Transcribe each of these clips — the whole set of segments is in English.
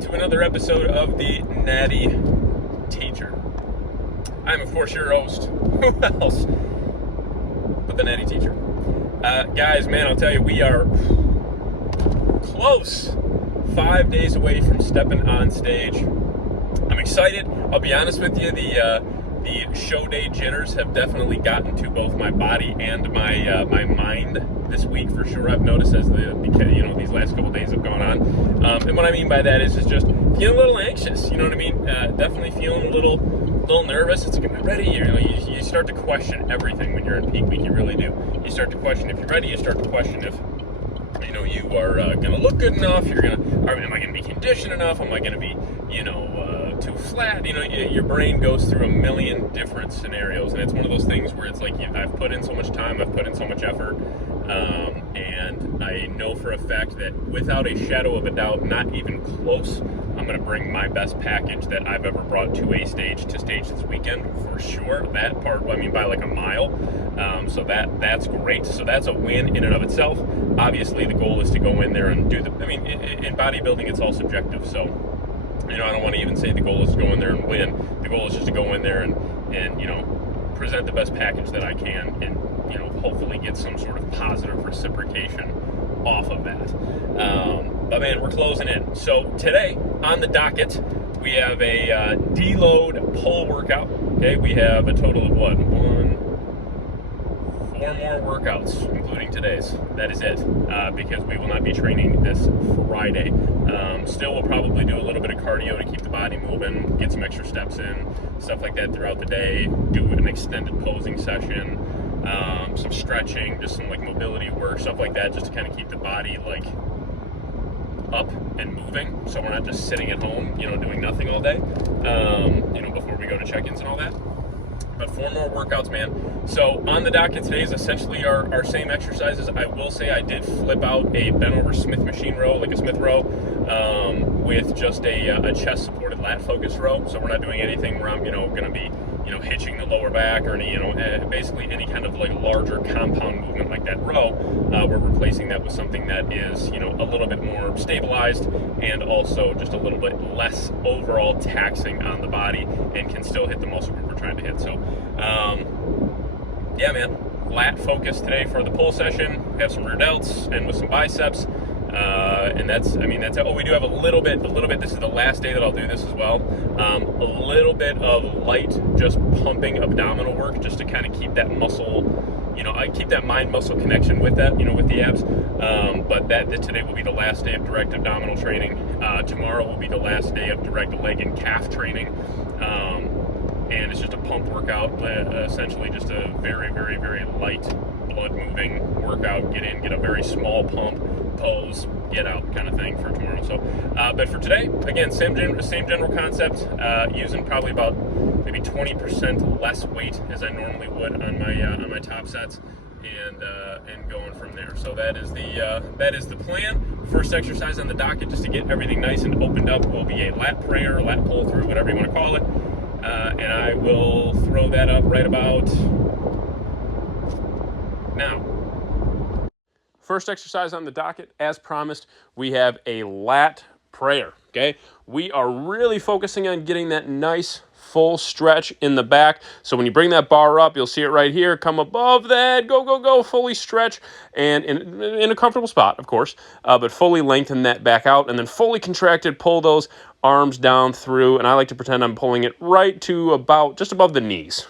to another episode of the Natty Teacher. I'm, of course, your host. Who else but the Natty Teacher? Guys, man, I'll tell you, we are close. 5 days away from stepping on stage. I'm excited. I'll be honest with you, the show day jitters have definitely gotten to both my body and my mind this week for sure. I've noticed as these last couple days have gone on. And what I mean by that is just feeling a little anxious. You know what I mean? Definitely feeling a little nervous. It's like, am I ready? You start to question everything when you're in peak week. You really do. You start to question if you're ready. You start to question if you are going to look good enough. Am I going to be conditioned enough? Am I going to be, too flat? Your brain goes through a million different scenarios, and it's one of those things where it's like I've put in so much time, I've put in so much effort, and I know for a fact that without a shadow of a doubt, not even close, I'm going to bring my best package that I've ever brought to stage this weekend for sure. That part, by like a mile. So that's great. So that's a win in and of itself. Obviously, the goal is to go in there and in bodybuilding, it's all subjective. So, I don't want to even say the goal is to go in there and win. The goal is just to go in there and present the best package that I can and, hopefully get some sort of positive reciprocation off of that. But man, we're closing in. So today on the docket, we have a deload pull workout. Okay, we have a total of four more workouts, including today's. That is it, because we will not be training this Friday. Still, we'll probably do a little bit of cardio to keep the body moving, get some extra steps in, stuff like that throughout the day, do an extended posing session, some stretching, just some mobility work, stuff like that, just to kind of keep the body up and moving, so we're not just sitting at home, doing nothing all day, before we go to check-ins and all that. But 4 more workouts, man. So on the docket today is essentially our same exercises. I will say I did flip out a bent over Smith machine row, like a Smith row, with just a chest supported lat focus row. So we're not doing anything where I'm, going to be, hitching the lower back or any, basically any kind of larger compound movement like that row. We're replacing that with something that is, a little bit more stabilized and also just a little bit less overall taxing on the body and can still hit the muscle group we're trying to hit. So, yeah, man, lat focus today for the pull session. We have some rear delts and with some biceps. And that's it. Oh, we do have a little bit, this is the last day that I'll do this as well. A little bit of light, just pumping abdominal work, just to kind of keep that muscle, I keep that mind-muscle connection with that, with the abs. But today will be the last day of direct abdominal training. Tomorrow will be the last day of direct leg and calf training. And it's just a pump workout, essentially just a very, very, very light blood-moving workout. Get in, get a very small pump, pose, get out kind of thing for tomorrow. So, but for today, again, same general concept, using probably about maybe 20% less weight as I normally would on my top sets, and going from there. So that is the plan. First exercise on the docket, just to get everything nice and opened up, will be a lat prayer, lat pull through, whatever you want to call it. And I will throw that up right about now. First exercise on the docket, as promised, we have a lat prayer, okay? We are really focusing on getting that nice full stretch in the back. So when you bring that bar up, you'll see it right here, come above that, go, fully stretch, and in a comfortable spot, of course, but fully lengthen that back out, and then fully contracted, pull those arms down through, and I like to pretend I'm pulling it right to about just above the knees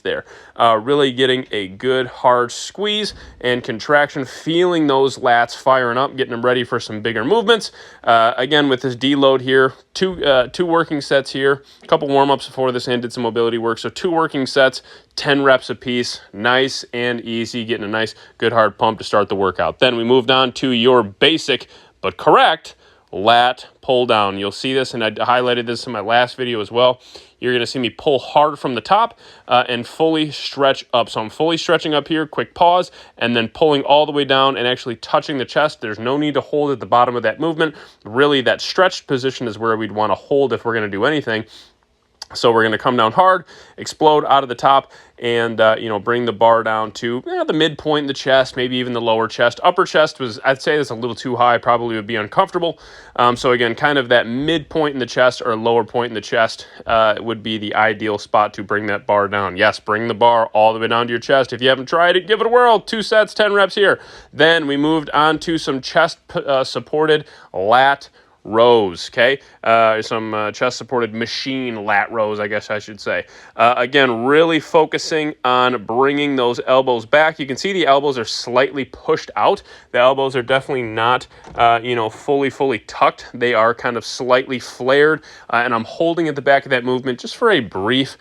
there. Really getting a good hard squeeze and contraction, feeling those lats firing up, getting them ready for some bigger movements. Again, with this deload here, two working sets here, a couple warm-ups before this and did some mobility work. So 2 working sets, 10 reps apiece, nice and easy, getting a nice good hard pump to start the workout. Then we moved on to your basic but correct lat pull down. You'll see this, and I highlighted this in my last video as well. You're going to see me pull hard from the top and fully stretch up. So I'm fully stretching up here, quick pause, and then pulling all the way down and actually touching the chest. There's no need to hold at the bottom of that movement. Really, that stretched position is where we'd want to hold if we're going to do anything. So we're going to come down hard, explode out of the top, and, bring the bar down to the midpoint in the chest, maybe even the lower chest. Upper chest I'd say that's a little too high, probably would be uncomfortable. So again, kind of that midpoint in the chest or lower point in the chest would be the ideal spot to bring that bar down. Yes, bring the bar all the way down to your chest. If you haven't tried it, give it a whirl. 2 sets, 10 reps here. Then we moved on to some chest supported lat rows, okay? Some chest-supported machine lat rows, I guess I should say. Again, really focusing on bringing those elbows back. You can see the elbows are slightly pushed out. The elbows are definitely not, fully tucked. They are kind of slightly flared, and I'm holding at the back of that movement just for a brief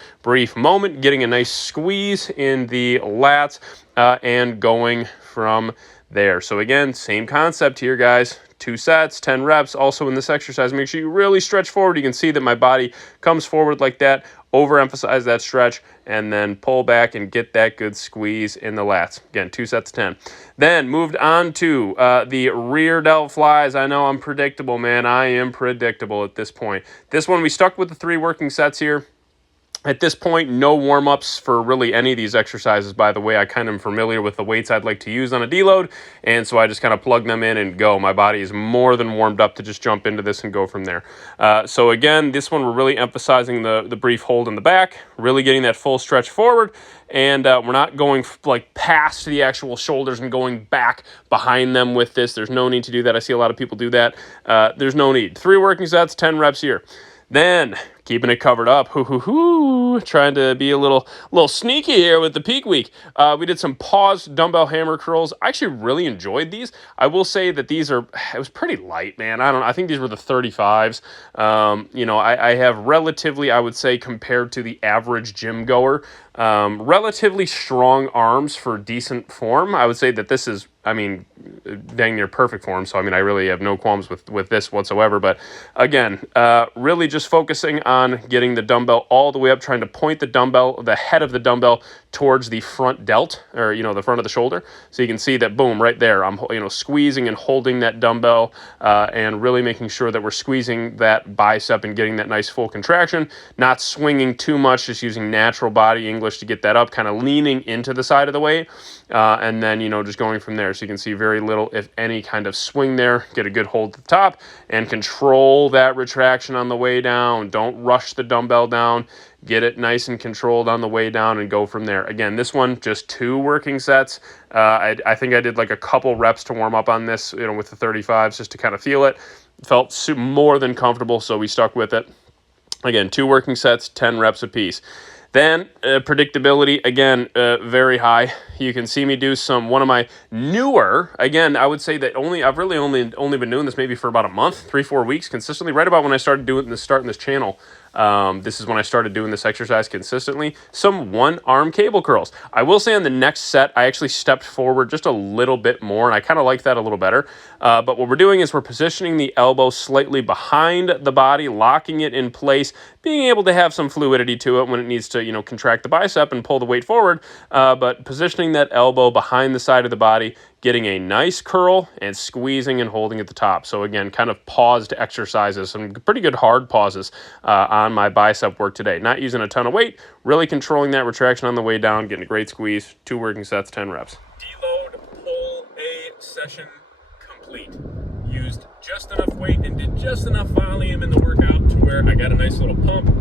moment, getting a nice squeeze in the lats, and going from there. So again, same concept here, guys. 2 sets, 10 reps. Also in this exercise, make sure you really stretch forward. You can see that my body comes forward like that. Overemphasize that stretch and then pull back and get that good squeeze in the lats. Again, 2 sets, 10. Then moved on to the rear delt flies. I know I'm predictable, man. I am predictable at this point. This one, we stuck with the 3 working sets here. At this point, no warm-ups for really any of these exercises, by the way. I kind of am familiar with the weights I'd like to use on a deload, and so I just kind of plug them in and go. My body is more than warmed up to just jump into this and go from there. So again, this one we're really emphasizing the brief hold in the back, really getting that full stretch forward, and we're not going like past the actual shoulders and going back behind them with this. There's no need to do that. I see a lot of people do that. There's no need. 3 working sets, 10 reps here. Then, keeping it covered up, trying to be a little sneaky here with the peak week. We did some paused dumbbell hammer curls. I actually really enjoyed these. I will say that it was pretty light, man. I think these were the 35s. I have relatively, I would say, compared to the average gym goer, relatively strong arms for decent form. I would say that this is, dang near perfect form. So, I really have no qualms with this whatsoever. But again, really just focusing on getting the dumbbell all the way up, trying to point the head of the dumbbell towards the front delt, or, the front of the shoulder. So you can see that, boom, right there. I'm, squeezing and holding that dumbbell, and really making sure that we're squeezing that bicep and getting that nice full contraction, not swinging too much, just using natural body English to get that up, kind of leaning into the side of the weight, and then, just going from there. So you can see very little, if any, kind of swing there. Get a good hold at the top and control that retraction on the way down. Don't rush the dumbbell down. Get it nice and controlled on the way down and go from there. Again, this one, just 2 working sets. I think I did like a couple reps to warm up on this, with the 35s just to kind of feel it. Felt more than comfortable, so we stuck with it. Again, 2 working sets, 10 reps apiece. Then predictability, again, very high. You can see me do one of my newer, again, I would say that I've really only been doing this maybe for about a month, 3-4 weeks consistently, right about when I started starting this channel. This is when I started doing this exercise consistently. Some 1-arm cable curls. I will say on the next set, I actually stepped forward just a little bit more, and I kind of like that a little better. But what we're doing is we're positioning the elbow slightly behind the body, locking it in place, being able to have some fluidity to it when it needs to, contract the bicep and pull the weight forward, but positioning that elbow behind the side of the body, getting a nice curl and squeezing and holding at the top. So again, kind of paused exercises, some pretty good hard pauses on my bicep work today. Not using a ton of weight, really controlling that retraction on the way down, getting a great squeeze, 2 working sets, 10 reps. Deload pull a session complete. Used just enough weight and did just enough volume in the workout to where I got a nice little pump,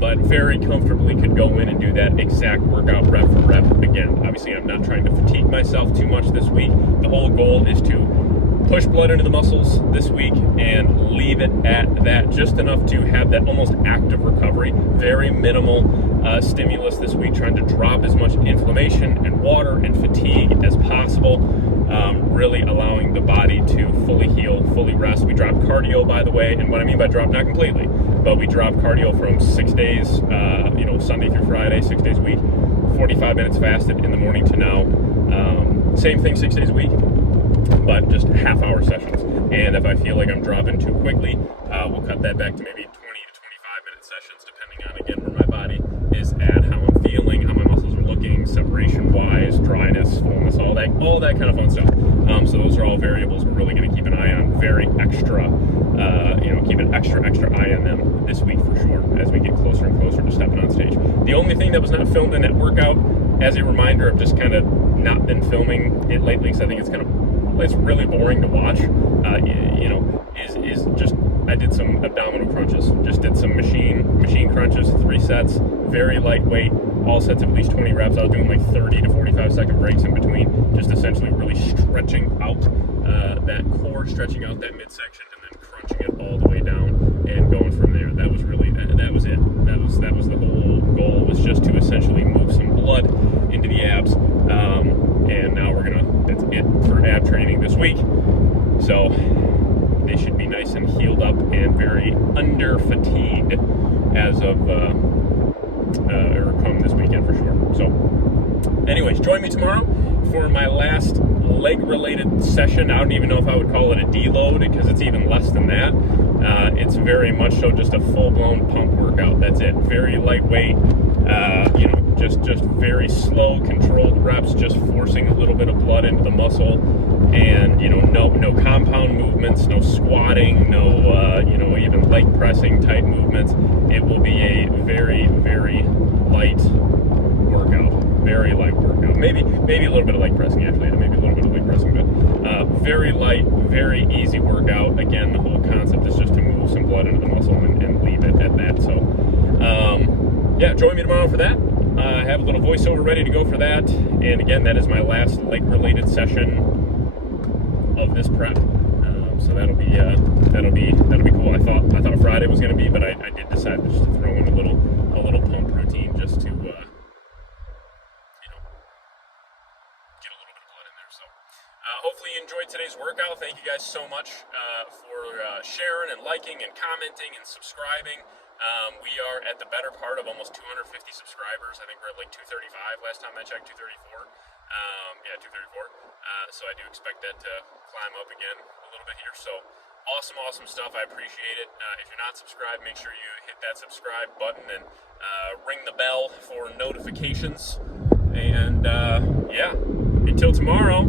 but very comfortably could go in and do that exact workout rep for rep. Again, obviously I'm not trying to fatigue myself too much this week. The whole goal is to push blood into the muscles this week and leave it at that, just enough to have that almost active recovery. Very minimal stimulus this week, trying to drop as much inflammation and water and fatigue as possible. Really allowing the body to fully heal, fully rest. We dropped cardio, by the way, and what I mean by drop, not completely, but we dropped cardio from 6 days, Sunday through Friday, 6 days a week, 45 minutes fasted in the morning to now. Same thing 6 days a week, but just half-hour sessions. And if I feel like I'm dropping too quickly, we'll cut that back to maybe 20 to 25-minute sessions, depending on, again, where my body is at, how I'm feeling, how my muscles are looking, separation-wise, dryness, fullness, all that kind of fun stuff. So those are all variables we're really going to keep an eye on. Very extra, keep an extra eye on them this week for sure as we get closer and closer to stepping on stage. The only thing that was not filmed in that workout, as a reminder, I've just kind of not been filming it lately because I think it's really boring to watch. Is just I did some abdominal crunches. Just did some machine crunches, 3 sets, very lightweight, all sets of at least 20 reps. I was doing like 30 to 45 second breaks in between, just essentially really stretching out that core, stretching out that midsection, and then crunching it all the way down and going from there. That was really that was it. That was the whole goal, was just to essentially move some blood into the abs. And now that's it for ab training this week. So they should be nice and healed up and very under fatigued as of or come this weekend for sure. So anyways, join me tomorrow for my last leg related session. I don't even know if I would call it a deload because it's even less than that. It's very much so just a full-blown pump workout. That's it. Very lightweight, just very slow, controlled reps, just forcing a little bit of blood into the muscle, and no compound movements, no squatting, no even leg pressing type movements. It will be a very, very light workout. Very light workout. Maybe a little bit of leg pressing actually. Maybe a little bit of leg pressing, but very light, very easy workout. Again, the whole concept is just to move some blood into the muscle and leave it at that. So, join me tomorrow for that. I have a little voiceover ready to go for that. And again, that is my last leg-related session of this prep. So that'll be cool. I thought Friday was going to be, but I did decide just to throw in a little pump routine just to get a little bit of blood in there. So hopefully you enjoyed today's workout. Thank you guys so much for sharing and liking and commenting and subscribing. We are at the better part of almost 250 subscribers. I think we're at like 235 last time I checked, 234. 234. So I do expect that to climb up again a little bit here. So awesome stuff. I appreciate it. If you're not subscribed, make sure you hit that subscribe button and ring the bell for notifications. And until tomorrow,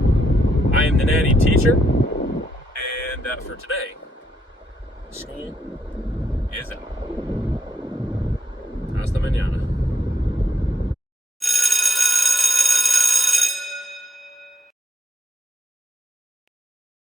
I am the Natty Teacher. And for today, school is out. Hasta mañana.